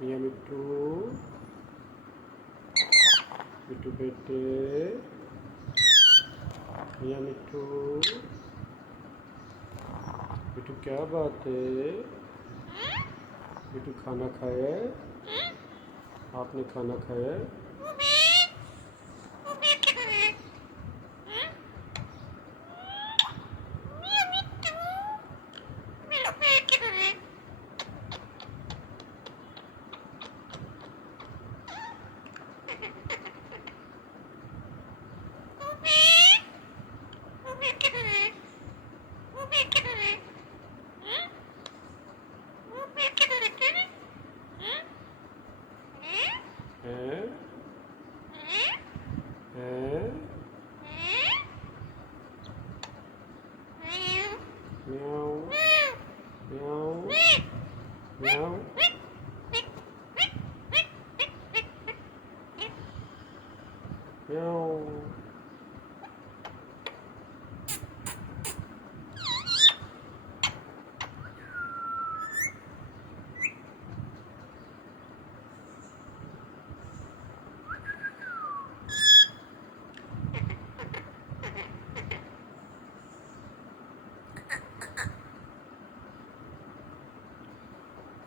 मियाँ मिट्टू, मिट्टू बेटे, मियाँ मिट्टू, मिट्टू क्या बात है? मिट्टू खाना खाया? आपने खाना खाया? हैं? हैं? म्याऊ, म्याऊ, म्याऊ, म्याऊ।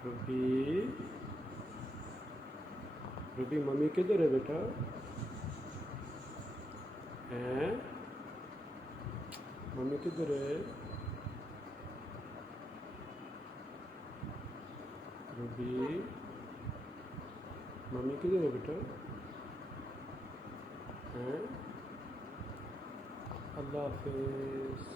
रूबी, रूबी मम्मी किधर है बेटा? हैं? मम्मी किधर है? रूबी, मम्मी किधर है बेटा? हैं? अल्लाह हाफिज़।